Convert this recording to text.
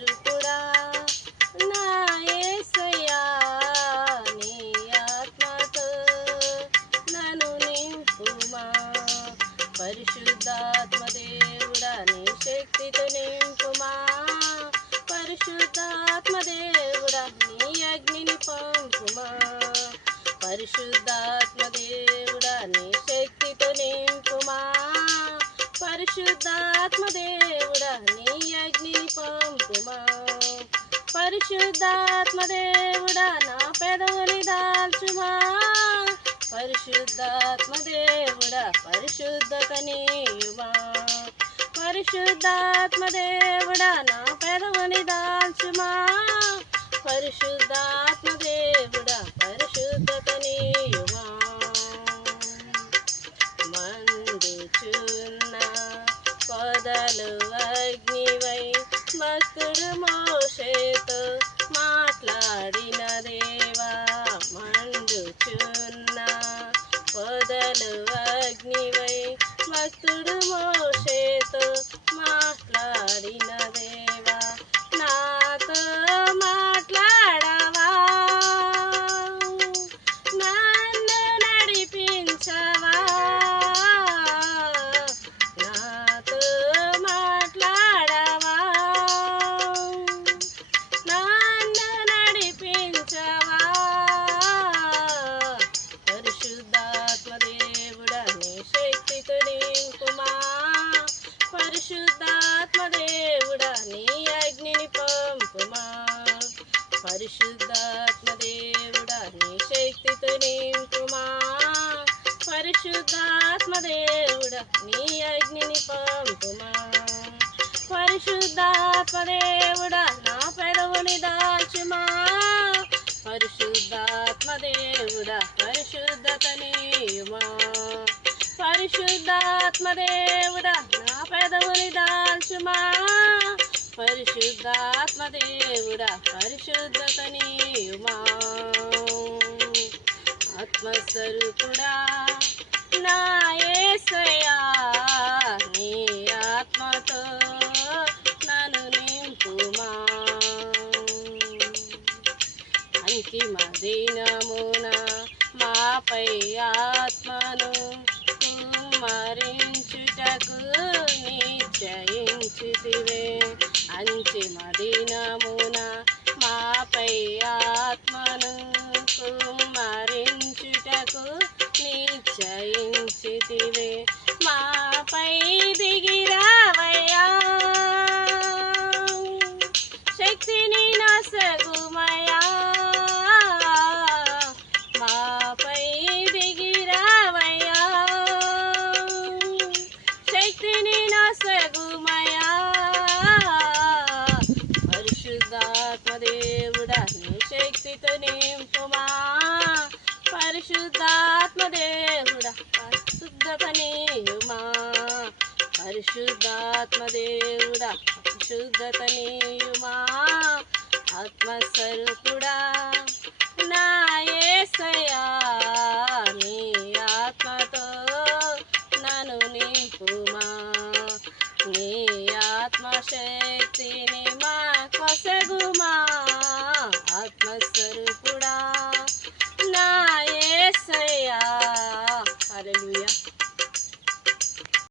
స్వరూపుడా నా యేసయ్యా నీ ఆత్మతో నన్ను నింపుమా పరిశుద్ధాత్మ దేవుడా నీ శక్తితో నింపుమా పరిశుద్ధాత్మ దేవుడా నీ అగ్నిని పంపుమా పరిశుద్ధాత్మ దేవుడా నీ శక్తితో నింపుమా పరిశుద్ధాత్మ దేవుడా నీ అగ్నిని పంపుమా పరిశుద్ధాత్మ దేవుడా నా పెదవుని దాల్చుమా పరిశుద్ధాత్మ దేవుడా పరిశుద్ధత నీయుమా పరిశుద్ధాత్మ దేవుడా నా పెదవుని దాల్చుమా పరిశుద్ధాత్మ దేవుడా పరిశుద్ధత నీయుమా మండుచున్న పొదలు అగ్నివై భక్తుడు మోషేతో మాట్లాడిన దేవా మండుచున్న పొదలు అగ్నివై భక్తుడు మోషేతో మాట్లాడిన దేవా నాతో మాట్లాడవా నన్ను నడిపించవా నాతో మాట్లాడవా నన్ను నడిపించవా పరిశుద్ధాత్మ దేవుడా నీ శక్తితో నింపుమా పరిశుద్ధాత్మ దేవుడా నీ అగ్నిని పంపుమా పరిశుద్ధాత్మ దేవుడా నీ శక్తితో నింపుమా పరిశుద్ధాత్మ దేవుడా నీ అగ్నిని పంపుమా పరిశుద్ధాత్మ దేవుడా నా పెదవుని దాల్చుమా పరిశుద్ధాత్మ దేవుడా పరిశుద్ధత నీయుమా పరిశుద్ధాత్మ దేవుడా నా పెదవుని దాల్చుమా పరిశుద్ధాత్మ దేవుడా పరిశుద్ధత నీయుమా ఆత్మస్వరూపుడా నా యేసయ్యా నీ ఆత్మతో నన్ను నింపుమా అంతిమ దినమున మాపై ఆత్మను కుమ్మరించుటకు నిశ్చయించితివే అంతిమ దినమున మాపై ఆత్మను కుమ్మరించుటకు నిశ్చయించితివే మాపై దిగిరావయ్యా శక్తిని నొసగుమయా మాపై దిగిరావయ్యా శక్తిని నొసగుమయా పరిశుద్ధాత్మ దేవుడా నీ శక్తితో నింపుమా పరిశుద్ధాత్మ దేవుడా పరిశుద్ధత నీయుమా పరిశుద్ధాత్మ దేవుడా పరిశుద్ధత నీయుమా ఆత్మస్వరూపుడా నా యేసయ్యా నీ ఆత్మతో నన్ను నింపుమా నీ ఆత్మశక్తిని మా కొసగుమా ఆత్మ